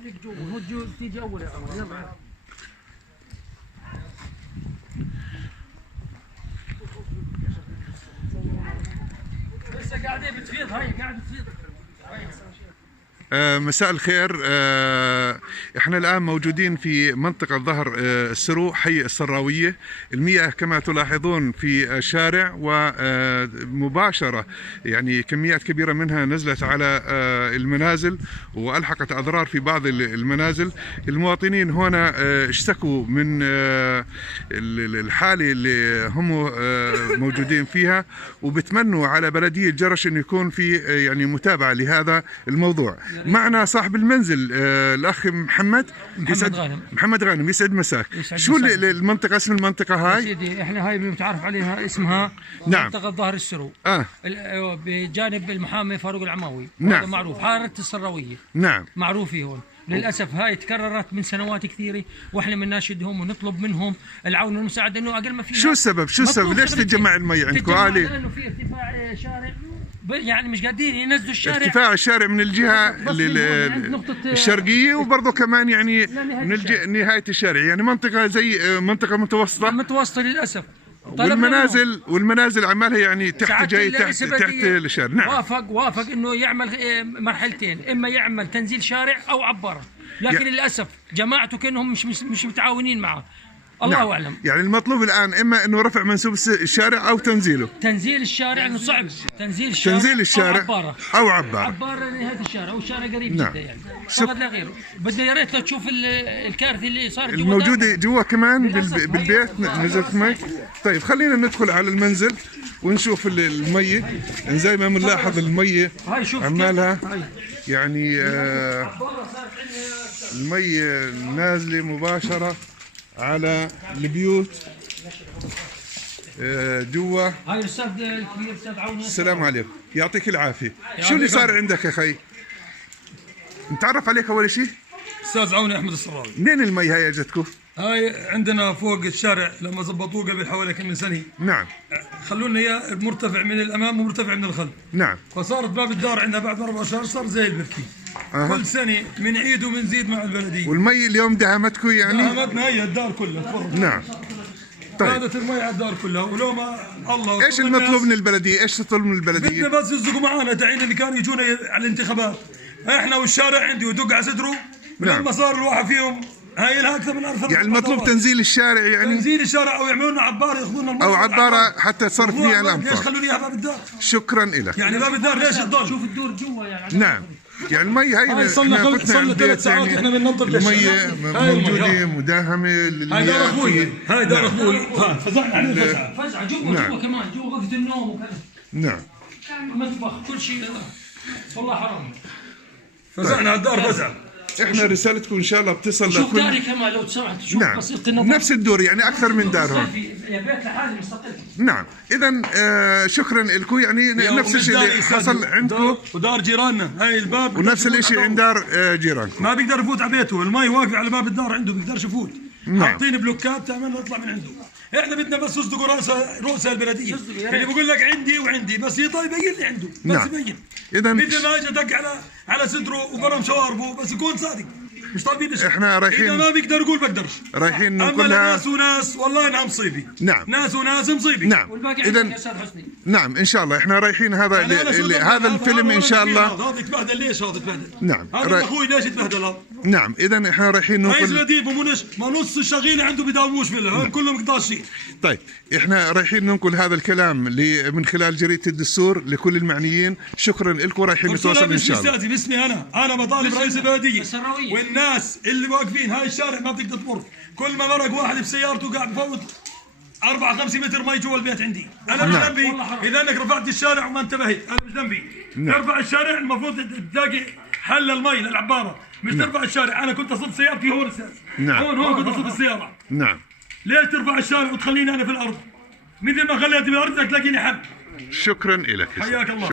خليك جوا تيجي اول يا قمر. يلا لسه قاعدين بتفيض. هاي قاعد بتفيض. مساء الخير. احنا الان موجودين في منطقة ظهر السرو، حي السراوية. المياه كما تلاحظون في الشارع ومباشرة، يعني كميات كبيرة منها نزلت على المنازل والحقت اضرار في بعض المنازل. المواطنين هنا اشتكوا من الحالة اللي هم موجودين فيها، وبتمنوا على بلدية جرش انه يكون في يعني متابعة لهذا الموضوع. معنا صاحب المنزل الأخ محمد غانم. محمد غانم، يسعد مساك. شو المنطقة، اسم المنطقة هاي؟ سيدي احنا هاي متعارف عليها اسمها نعم. منطقة ظهر السرو. بجانب المحامي فاروق العماوي. نعم. هذا معروف. حارة السراوية. نعم. معروفة هون. للأسف هاي تكررت من سنوات كثيرة، واحنا بنناشدهم ونطلب منهم العون والمساعدة انه اقل ما فيها. شو السبب؟ ليش تجمع المي عندكم عالي؟ لانه في ارتفاع شارع، يعني مش قادرين ينزلوا الشارع. ارتفاع الشارع من الجهة الشرقية، وبرضه كمان يعني من نهاية الشارع، يعني منطقة زي منطقة متوسطة للأسف. والمنازل عمالها يعني تحت الشارع. نعم. وافق انه يعمل مرحلتين، اما يعمل تنزيل شارع او عبارة، لكن للأسف جماعته كانهم مش متعاونين معه. الله اعلم. يعني المطلوب الان اما انه رفع منسوب الشارع او تنزيله. تنزيل الشارع انه صعب. تنزيل الشارع او عباره لنهايه الشارع، والشارع قريب جدا يعني. فقط لا غير. بدنا يا ريت تشوف الكارثه اللي صارت الموجوده جوا كمان بالبيت نزلت مي. طيب خلينا ندخل على المنزل ونشوف الميه. زي ما بنلاحظ الميه عمالها يعني الميه نازله مباشره على البيوت جوا. هاي الاستاذ الكبير استاذ عون. السلام عليكم، يعطيك العافيه. شو اللي صار عندك يا اخي؟ نتعرف عليك اول شيء. استاذ عون احمد السراوي. منين المي هاي اجتكم؟ هاي عندنا فوق الشارع لما زبطوه قبل حوالي كم من سنه. نعم. خلونا اياه مرتفع من الامام ومرتفع من الخلف. نعم. فصارت باب الدار عندنا بعد 4 شهور صار زي البركي. كل سنه بنعيد وبنزيد مع البلديه. والمي اليوم دهمتكم يعني؟ دهمتنا هي الدار كلها تفرج. نعم. طيب. هذا المي على الدار كلها، ولو ما الله. ايش المطلوب من البلديه؟ ايش تطلب من البلديه؟ بدنا بس يصدقوا معنا تعين اللي كانوا يجونا على الانتخابات. احنا والشارع عندي ودق على صدره. نعم. لما صار الواحد فيهم هاي لها اكثر من 4 يعني المطلوب تنزيل الشارع، يعني تنزيل الشارع او يعملوا لنا عباره ياخذونا او عباره حتى تصرف فيها الامطار. ليش خلوا لي اياها باب الدار؟ شكرا لك. يعني باب الدار ليش تضل؟ شوف الدور جوا يعني. نعم. يعني المي هاي صلنا 3 ساعات يعني احنا بننطر المي موجوده مداهمه. هاي دار اخوي. هاي دار اخوي. فزعنا عليه فزعه جوا كمان جوا غرفه النوم وكذا. نعم. مطبخ كل شيء. والله حرام. فزعنا على الدار فزعه. احنا رسالتكم ان شاء الله بتصل شوف داري كمان لو تسمحت. شوف نعم. بسيطة النظر. نفس الدور، يعني اكثر من دار هون. يا بيت لحالي مستقل. نعم. اذا شكرا لكم، يعني نفس الشيء اللي حصل عندكم ودار جيراننا. هاي الباب ونفس الشيء عند دار جيرانكم. ما بيقدر يفوت على بيته، المي واقفه على باب الدار عنده بيقدرش يفوت. نعم. حاطين بلوكات تعمل نطلع من عنده. احنا بدنا بس يصدقوا رؤساء البلديه اللي بقول لك عندي وعندي، بس يطلع يبين لي عنده. بس نعم. يبين. اذا بدنا ما اجي ادق على صدره وبرم شواربه، بس يكون صادق. مش طالبين شيء. احنا رايحين. اذا ما بيقدر يقول بقدرش. رايحين نقولها. اما ناس وناس والله انها مصيبه. نعم. ناس وناس مصيبه. نعم. اذا نعم ان شاء الله احنا رايحين هذا هذا الفيلم ان شاء الله. هذا يتبهدل ليش؟ هذا يتبهدل. نعم. هذا اخوي ليش يتبهدل هذا؟ نعم. اذا احنا رايحين ننقل. رئيس الاديب ما نص الشغيله عنده بيداوموش بالله. كلهم قطاع شيء. طيب احنا رايحين ننقل هذا الكلام من خلال جريده الدستور لكل المعنيين. شكرا لكم. رايحين نتواصل ان شاء الله. باسمي انا بطالب رئيس البلديه والناس اللي واقفين هاي الشارع ما بتقدر تمر. كل ما مرق واحد بسيارته قاعد بفوت 4-5 متر مي جوا البيت عندي. انا مش ذنبي اذا انك رفعت الشارع وما انتبهت. انا مش ذنبي. ترفع الشارع المفروض تلاقي حل المي للعباره، مش ترفع الشارع. انا كنت اصب سيارتي هون نعم. هون كنت اصب السياره. نعم. ليش ترفع الشارع وتخليني انا في الارض؟ مثل ما خليتني في الارض تلاقيني حل. شكرا لك. حياك الله.